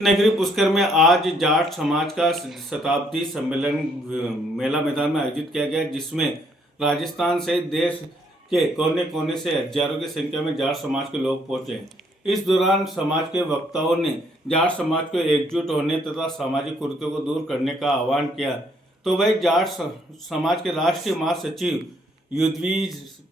नगरी पुष्कर में आज जाट समाज का शताब्दी सम्मेलन मेला मैदान में आयोजित किया गया, जिसमें राजस्थान सहित देश के कोने कोने से हजारों की संख्या में जाट समाज के लोग पहुंचे। इस दौरान समाज के वक्ताओं ने जाट समाज को एकजुट होने तथा सामाजिक कुरीतियों को दूर करने का आह्वान किया। तो वही जाट समाज के राष्ट्रीय महासचिव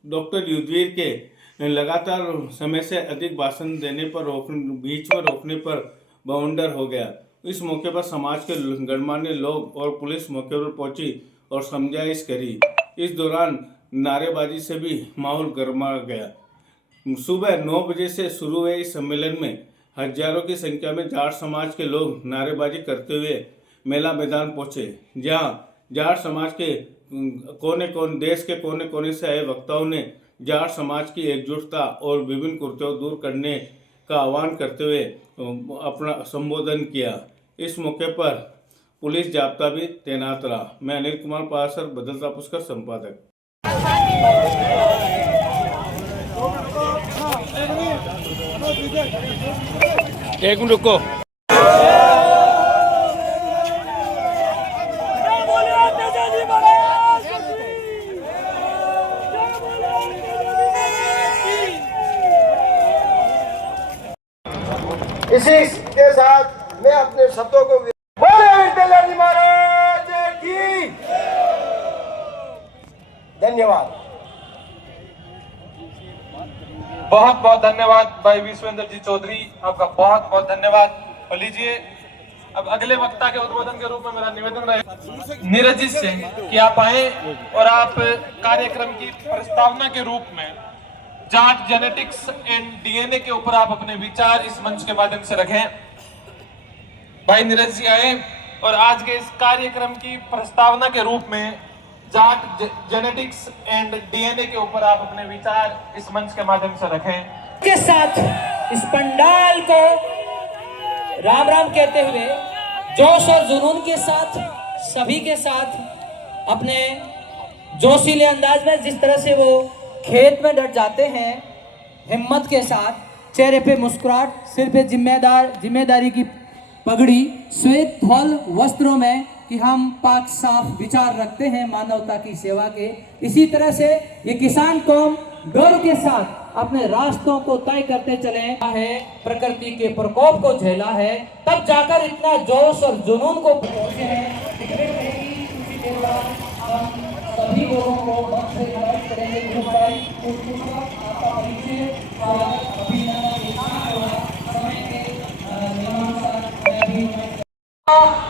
डॉक्टर युद्धवीर के लगातार समय से अधिक भाषण देने पर बीच में रोकने पर बाउंडर हो गया। इस मौके पर समाज के गणमान्य लोग और पुलिस मौके पर पहुंची और समझाइश करी। इस दौरान नारेबाजी से भी माहौल गर्मा गया। सुबह 9 बजे से शुरू हुए इस सम्मेलन में हजारों की संख्या में जाट समाज के लोग नारेबाजी करते हुए मेला मैदान पहुंचे, जहां जाट समाज के देश के कोने कोने से आए वक्ताओं ने जाट समाज की एकजुटता और विभिन्न कुरीतियों दूर करने का आह्वान करते हुए अपना संबोधन किया। इस मौके पर पुलिस जाब्ता भी तैनात रहा। मैं अनिल कुमार पासर, बदलता पुष्कर संपादक। एक मिनट रुको। इसी के साथ मैं अपने शब्दों को महाराज की धन्यवाद। बहुत बहुत धन्यवाद भाई विश्वेंद्र जी चौधरी, आपका बहुत बहुत धन्यवाद। और लीजिए अब अगले वक्ता के उद्बोधन के रूप में मेरा निवेदन रहे नीरज जी से कि आप आए और आप कार्यक्रम की प्रस्तावना के रूप में जाट जेनेटिक्स एंड डीएनए के ऊपर आप अपने विचार इस मंच के माध्यम से रखें। भाई नीरज जी आए और आज के इस कार्यक्रम की प्रस्तावना के रूप में जाट जेनेटिक्स एंड डीएनए के ऊपर आप अपने विचार इस मंच के माध्यम से रखें। के साथ इस पंडाल को राम राम कहते हुए जोश और जुनून के साथ सभी के साथ अपने जोशीले अंदाज में जिस तरह से वो खेत में डट जाते हैं, हिम्मत के साथ, चेहरे पे मुस्कुराहट, सिर पे जिम्मेदारी की पगड़ी, श्वेत फल वस्त्रों में कि हम पाक साफ विचार रखते हैं मानवता की सेवा के। इसी तरह से ये किसान कौम गौरव के साथ अपने रास्तों को तय करते चले है, प्रकृति के प्रकोप को झेला है, तब जाकर इतना जोश और जुनून को पहुंचे हैं। सभी लोगों को वक्त से मदद करेंगे।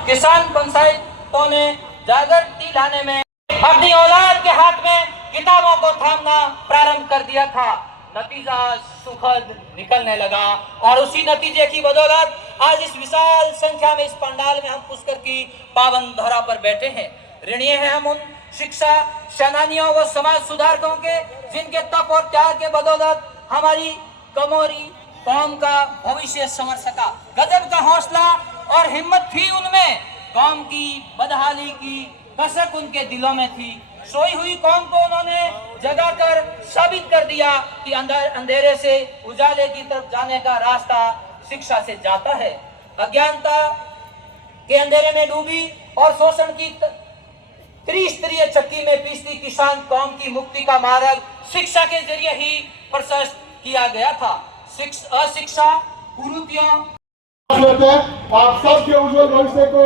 किसान पंचायतों ने जागृति लाने में अपनी औलाद के हाथ में किताबों को थामना प्रारंभ कर दिया था। नतीजा सुखद निकलने लगा और उसी नतीजे की बदौलत आज इस विशाल संख्या में इस पंडाल में हम पुष्कर की पावन धरा पर बैठे हैं। ऋणी हैं हम उन शिक्षा सेनानियों व समाज सुधारकों के, जिनके तप और त्याग के बदौलत हमारी कमोरी कौम का भविष्य संवर सका। गजब का हौसला और हिम्मत थी उनमें, कौम की बदहाली की कसक उनके दिलों में थी। सोई हुई कौम को उन्होंने जगाकर साबित कर दिया कि अंधेरे से उजाले की तरफ जाने का रास्ता शिक्षा से जाता है। अज्ञानता के अंधेरे में डूबी और शोषण की त्रिस्तरीय चक्की में पीसती किसान कौम की मुक्ति का मार्ग शिक्षा के जरिए ही प्रशस्त किया गया था। अशिक्षा कुरीतियों आप सबके उज्जवल भविष्य को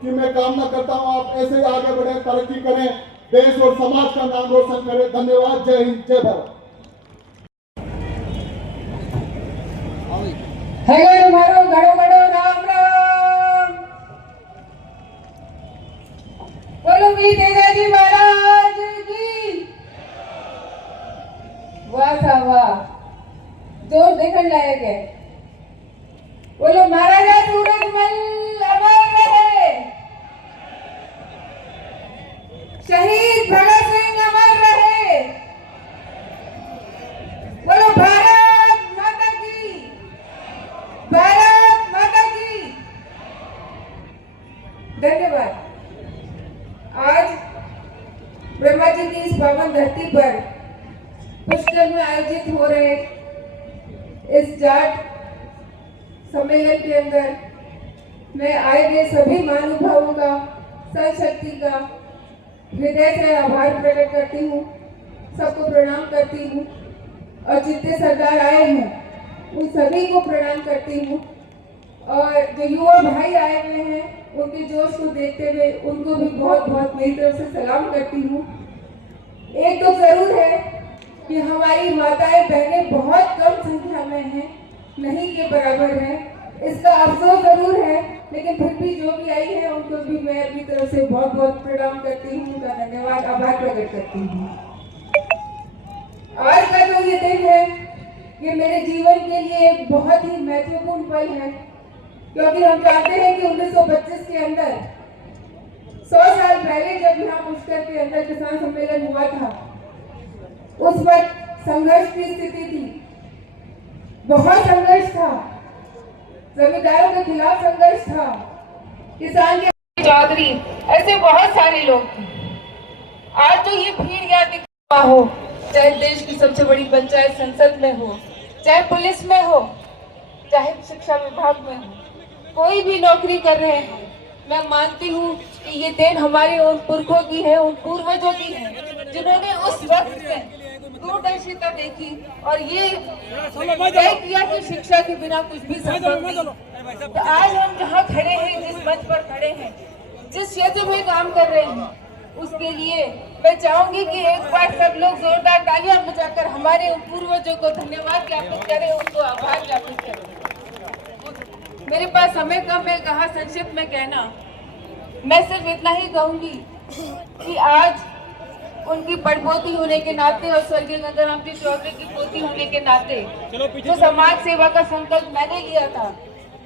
कि मैं कामना करता हूं, आप ऐसे ही आगे बढ़े, तरक्की करें, देश और समाज का नाम रोशन करें। धन्यवाद। जय हिंद, जय भारत। राम राम। बोलो वीर तेजाजी महाराज की। वाह वाह, जोर देखने लायक है। बोलो महाराजा सूरजमल अमर रहे, शहीद भगत सिंह अमर रहे। बोलो भारत माता की, भारत माता की। धन्यवाद। आज ब्रह्मा जी की इस पावन धरती पर पुष्कर में आयोजित हो रहे इस जाट सम्मेलन के अंदर मैं आए गए सभी महानुभावों का, संशक्ति का हृदय से आभार प्रकट करती हूँ, सबको प्रणाम करती हूँ और जितने सरदार आए हैं उन सभी को प्रणाम करती हूँ। और जो युवा भाई आए हुए हैं उनके जोश को देखते हुए उनको भी बहुत बहुत मेरी तरफ से सलाम करती हूँ। एक तो जरूर है कि हमारी माताएं बहनें बहुत कम संख्या में हैं, नहीं के बराबर हैं, इसका अफसोस जरूर है, लेकिन फिर भी जो भी आई है उनको भी मैं अपनी तरफ से बहुत बहुत प्रणाम करती हूँ, उनका धन्यवाद आभार प्रकट करती हूँ। आज का जो ये दिन है ये मेरे जीवन के लिए एक बहुत ही महत्वपूर्ण पल है, क्योंकि हम जानते हैं कि 1925 के अंदर 100 साल पहले जब यहाँ पुष्कर के अंदर किसान सम्मेलन हुआ था, उस वक्त संघर्ष की स्थिति थी, बहुत संघर्ष था, जमींदारों के खिलाफ संघर्ष था, किसान के चौधरी, ऐसे बहुत सारे लोग थे। आज तो ये भीड़ या दिखा हो, चाहे देश की सबसे बड़ी पंचायत संसद में हो, चाहे पुलिस में हो, चाहे शिक्षा विभाग में हो, कोई भी नौकरी कर रहे हैं, मैं मानती हूँ कि ये देन हमारे उन पुरखों की है, उन पूर्वजों की है, जिन्होंने उस वक्त में दूरदर्शिता देखी और ये तय किया कि शिक्षा के बिना कुछ भी संभव नहीं। तो आज हम जहाँ खड़े हैं, जिस मंच पर खड़े हैं, जिस क्षेत्र में काम कर रहे हैं, उसके लिए मैं चाहूंगी कि एक बार सब लोग जोरदार तालियां बजाकर हमारे उन पूर्वजों को धन्यवाद ज्ञापित करें, उनको आभार ज्ञापित करें। मेरे पास समय कम है, कहा संक्षिप्त में कहना, मैं सिर्फ इतना ही कहूंगी कि आज उनकी पड़पोती होने के नाते और स्वर्गीय गंगाराम जी चौधरी की पोती होने के नाते जो समाज सेवा का संकल्प मैंने लिया था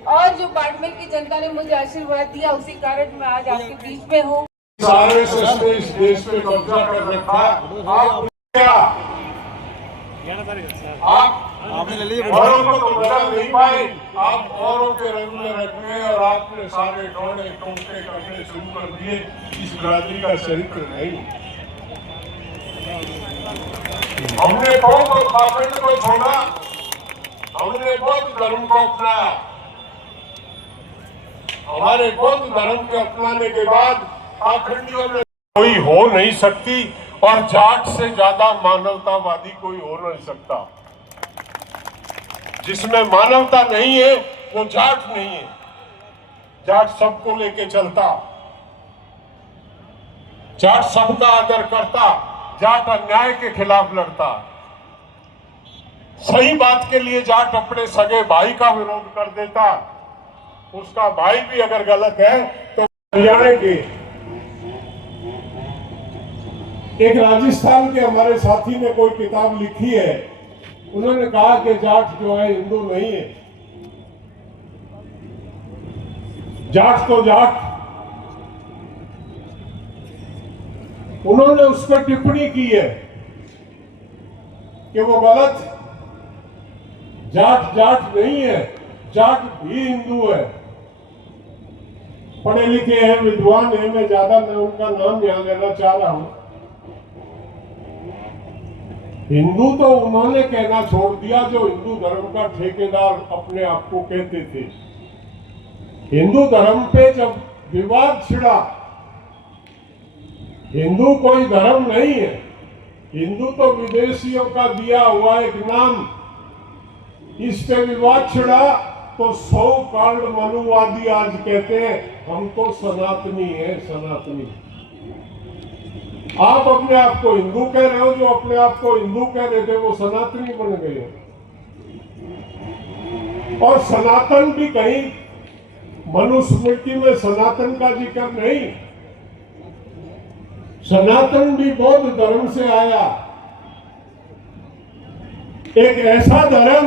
और जो बाड़मेर की जनता ने मुझे आशीर्वाद दिया, उसी कारण मैं आज आपके बीच में हूँ। आरएसएस ने इस देश पे कब्जा कर रखा। आप क्या आप औरों को तो बदल नहीं पाए, आप औरों के रंग में रखने और आपने सारे टोने टोटे करने शुरू कर दिए। इस बिरादरी का चरित्र नहीं। हमने कौम और पाखंड को छोड़ा, हमने बौद्ध धर्म को अपनाया। हमारे बौद्ध धर्म के अपनाने के बाद पाखंडियों में कोई हो नहीं सकती और जाट से ज्यादा मानवतावादी कोई हो नहीं सकता। जिसमें मानवता नहीं है वो जाट नहीं है। जाट सबको लेके चलता, जाट सबका आदर करता, जाट अन्याय के खिलाफ लड़ता। सही बात के लिए जाट अपने सगे भाई का विरोध कर देता, उसका भाई भी अगर गलत है तो हरियाणा के एक राजस्थान के हमारे साथी ने कोई किताब लिखी है, उन्होंने कहा कि जाट जो है हिंदू नहीं है। जाट तो जाट। उन्होंने उस पर टिप्पणी की है कि वो गलत, जाट जाट नहीं है, जाट भी हिंदू है। पढ़े लिखे हैं, विद्वान हैं, मैं ज्यादा मैं उनका नाम यहाँ लेना चाह रहा हूं। हिंदू तो उन्होंने कहना छोड़ दिया जो हिंदू धर्म का ठेकेदार अपने आप को कहते थे। हिंदू धर्म पे जब विवाद छिड़ा, हिंदू कोई धर्म नहीं है, हिंदू तो विदेशियों का दिया हुआ एक नाम, इस पे विवाद छिड़ा तो 100 कांड मनुवादी आज कहते हैं हम तो सनातनी है, सनातनी। आप अपने आप को हिंदू कह रहे हो, जो अपने आप को हिंदू कह रहे थे वो सनातनी बन गए। और सनातन भी कहीं मनुस्मृति में सनातन का जिक्र नहीं। सनातन भी बौद्ध धर्म से आया, एक ऐसा धर्म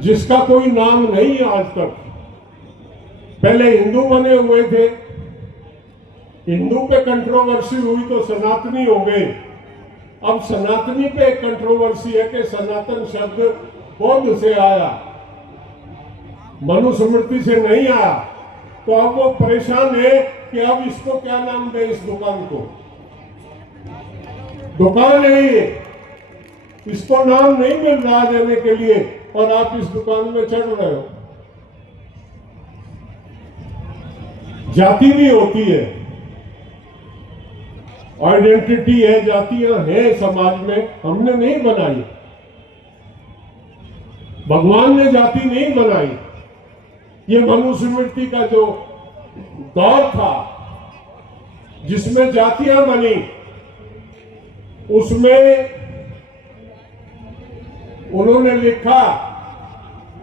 जिसका कोई नाम नहीं है आज तक। पहले हिंदू बने हुए थे, हिंदू पे कंट्रोवर्सी हुई तो सनातनी हो गए। अब सनातनी पे एक कंट्रोवर्सी है कि सनातन शब्द बौद्ध से आया, मनुस्मृति से नहीं आया। तो अब वो परेशान है कि अब इसको क्या नाम दे, इस दुकान को। दुकान है ये, इसको नाम नहीं मिल रहा देने के लिए और आप इस दुकान में चढ़ रहे हो। जाति भी होती है, आइडेंटिटी है, जातियां हैं समाज में, हमने नहीं बनाई, भगवान ने जाति नहीं बनाई। ये मनुस्मृति का जो दौर था जिसमें जातियां बनी, उसमें उन्होंने लिखा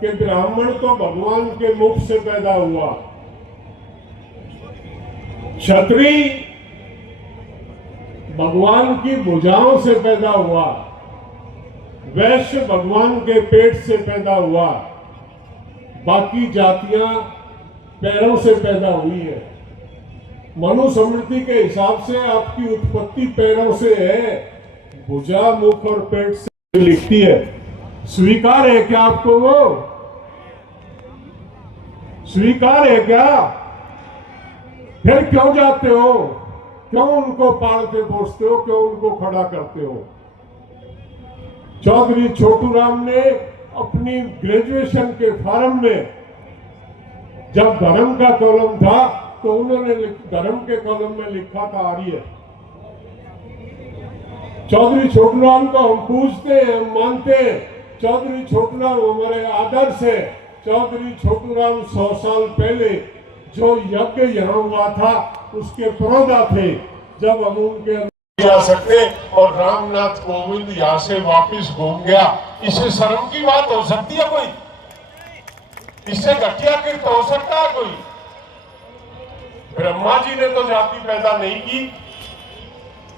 कि ब्राह्मण तो भगवान के मुख से पैदा हुआ, क्षत्रिय भगवान की भुजाओं से पैदा हुआ, वैश्य भगवान के पेट से पैदा हुआ, बाकी जातियां पैरों से पैदा हुई है। मनुस्मृति के हिसाब से आपकी उत्पत्ति पैरों से है, भुजा, मुख और पेट से लिखती है। स्वीकार है क्या आपको? वो स्वीकार है क्या? फिर क्यों जाते हो? क्यों उनको पालते पोसते हो? क्यों उनको खड़ा करते हो? चौधरी छोटूराम ने अपनी ग्रेजुएशन के फॉर्म में जब धर्म का कॉलम था तो उन्होंने धर्म के कॉलम में लिखा था आर्य। चौधरी छोटूराम को हम पूजते हैं, हम मानते हैं, चौधरी छोटूराम हमारे आदर्श है। चौधरी छोटूराम 100 साल पहले जो यज्ञ यहाँ हुआ था उसके प्रोदा थे, जब हम उनके जा सकते और रामनाथ कोविंद यहाँ से वापिस घूम गया, इससे शर्म की बात हो सकती है कोई? इससे घटिया कृत्य हो सकता है कोई? ब्रह्मा जी ने तो जाति पैदा नहीं की।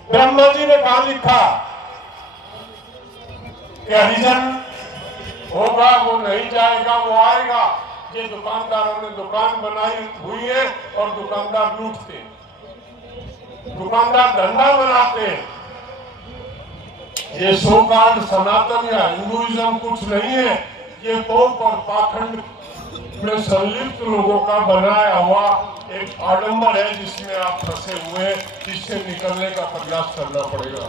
ब्रह्मा जी ने कहा लिखा कि हरिजन होगा, वो नहीं जाएगा, वो आएगा। ये दुकानदारों ने दुकान बनाई हुई है और दुकानदार लूटते, दुकानदार धंधा बनाते हैं। ये सोकाल्ड सनातन या हिंदुइज्म कुछ नहीं है, ये पोप और पाखंड में संलिप्त लोगों का बनाया हुआ एक आडंबर है जिसमें आप फंसे हुए हैं, जिससे निकलने का प्रयास करना पड़ेगा।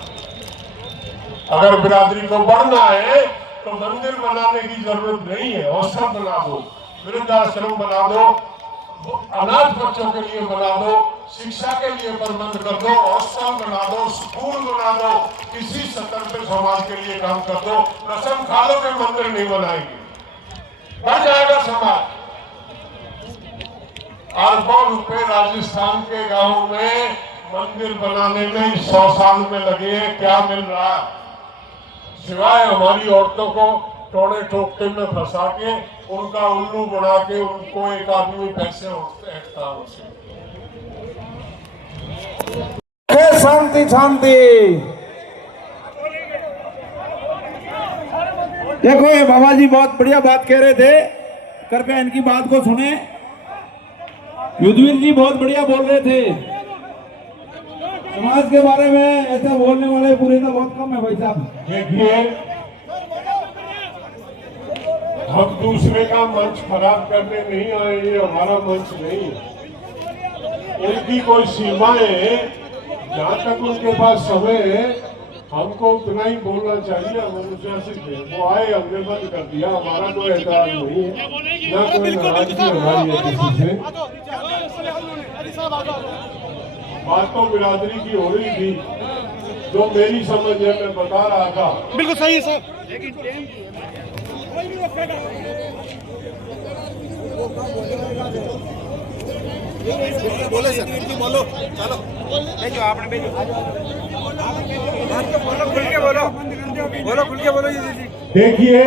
अगर बिरादरी को बढ़ना है तो मंदिर बनाने की जरूरत नहीं है, हॉस्टल बना दो, वृद्धाश्रम बना दो, अनाथ बच्चों के लिए बना दो, शिक्षा के लिए प्रबंध कर दो, हॉस्टल बना दो, स्कूल बना दो, किसी स्तर पे समाज के लिए काम कर दो। कसम खा लो के मंदिर नहीं बनाएंगे, बढ़ जाएगा समाज। अरबों रुपए राजस्थान के गांव में मंदिर बनाने में 100 साल में लगे हैं, क्या मिल रहा है? सिवाय हमारी औरतों को टोने टोकते में फंसा के, उनका उल्लू बना के, उनको एक आदमी पैसे फेंकता उनसे। शांति शांति। देखो ये बाबा जी बहुत बढ़िया बात कह रहे थे, कृपया इनकी बात को सुने। युद्धवीर जी बहुत बढ़िया बोल रहे थे। समाज के बारे में ऐसा बोलने वाले पूरे तो बहुत कम है भाई साहब। देखिए, हम दूसरे का मंच खराब करने नहीं आए, ये हमारा मंच नहीं है। उनकी कोई सीमाएं हैं, जहाँ तक उनके पास समय है हमको उतना ही बोलना चाहिए। हम अनुशासित है, वो आए हमने बंद कर दिया, हमारा कोई एतराज नहीं है, ना कोई नाराजगी हमारी है किसी से। बात तो बिरादरी की हो रही थी, जो मेरी समझ है मैं बता रहा था। बिल्कुल सही है सर। बोले सर, बोलो, चलो भेजो, आपने भेजो, बोलो खुल के बोलो, बोलो खुल के बोलो। देखिए,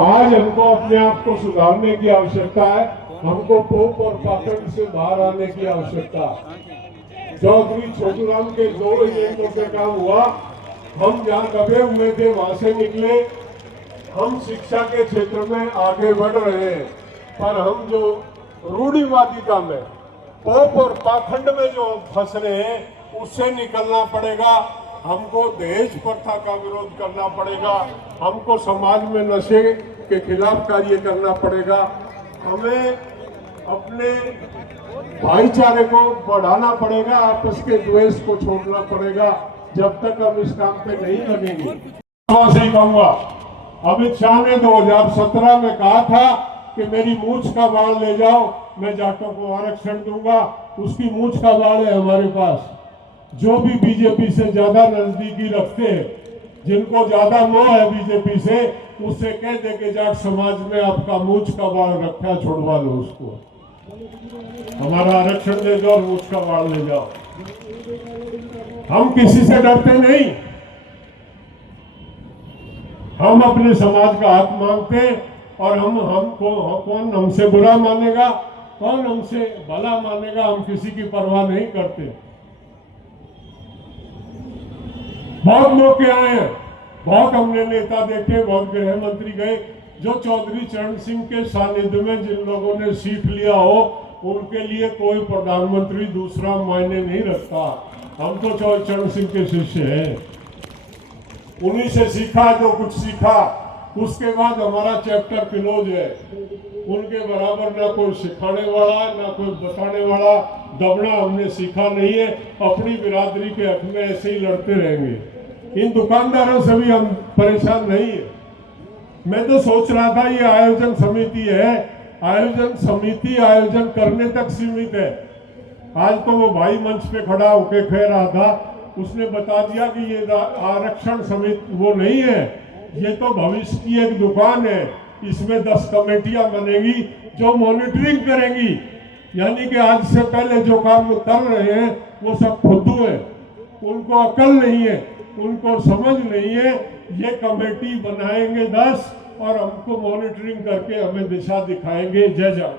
आज हमको अपने आप को सुधारने की आवश्यकता है, हमको पोप और पाखंड से बाहर आने की आवश्यकता है। चौधरी छोटूराम के 2 एजेंटों पे काम हुआ, हम जहाँ दबे हुए थे वहां से निकले, हम शिक्षा के क्षेत्र में आगे बढ़ रहे हैं, पर हम जो रूढ़िवादिता में, पोप और पाखंड में जो फंस रहे हैं उससे निकलना पड़ेगा। हमको दहेज प्रथा का विरोध करना पड़ेगा, हमको समाज में नशे के खिलाफ कार्य करना पड़ेगा, हमें अपने भाईचारे को बढ़ाना पड़ेगा, आपस के द्वेष को छोड़ना पड़ेगा। जब तक हम इस काम पे नहीं लगेंगे, से ही कहूंगा, अमित शाह ने 2017 में कहा था कि मेरी मूंछ का बाल ले जाओ, मैं जाटों को आरक्षण दूंगा। उसकी मूंछ का बाल है हमारे पास। जो भी बीजेपी से ज्यादा नजदीकी रखते हैं, जिनको ज्यादा मोह है बीजेपी से, उससे कह दे कि जाट समाज में आपका मूंछ का बाल रखा, छुड़वा लो उसको, हमारा आरक्षण दे दो और मूंछ का बाल ले जाओ। हम किसी से डरते नहीं, हम अपने समाज का हक मांगते हैं और हमको कौन हमसे बुरा मानेगा, कौन हमसे भला मानेगा, हम किसी की परवाह नहीं करते। बहुत मौके आए हैं, बहुत हमने नेता देखे, बहुत गृह मंत्री गए, जो चौधरी चरण सिंह के सानिध्य में जिन लोगों ने सीख लिया हो, उनके लिए कोई प्रधानमंत्री दूसरा मायने नहीं रखता। हम तो चौधरी चरण सिंह के शिष्य हैं, उन्हीं से सीखा जो कुछ सीखा। उसके बाद हमारा चैप्टर क्लोज है। उनके बराबर ना कोई सिखाने वाला, ना कोई बताने वाला, दबना हमने सीखा नहीं है। अपनी बिरादरी के हक में ऐसे ही लड़ते रहेंगे। इन दुकानदारों से भी हम परेशान नहीं है। मैं तो सोच रहा था ये आयोजन समिति है, आयोजन समिति आयोजन करने तक सीमित है। आज तो वो भाई मंच पे खड़ा होके कह रहा था, उसने बता दिया कि ये आरक्षण समिति वो नहीं है, ये तो भविष्य की एक दुकान है। इसमें 10 कमेटियां बनेगी जो मॉनिटरिंग करेंगी। यानी कि आज से पहले जो काम कर रहे हैं वो सब फुद्दू है, उनको अकल नहीं है, उनको समझ नहीं है। ये कमेटी बनाएंगे 10 और हमको मॉनिटरिंग करके हमें दिशा दिखाएंगे। जय जवान।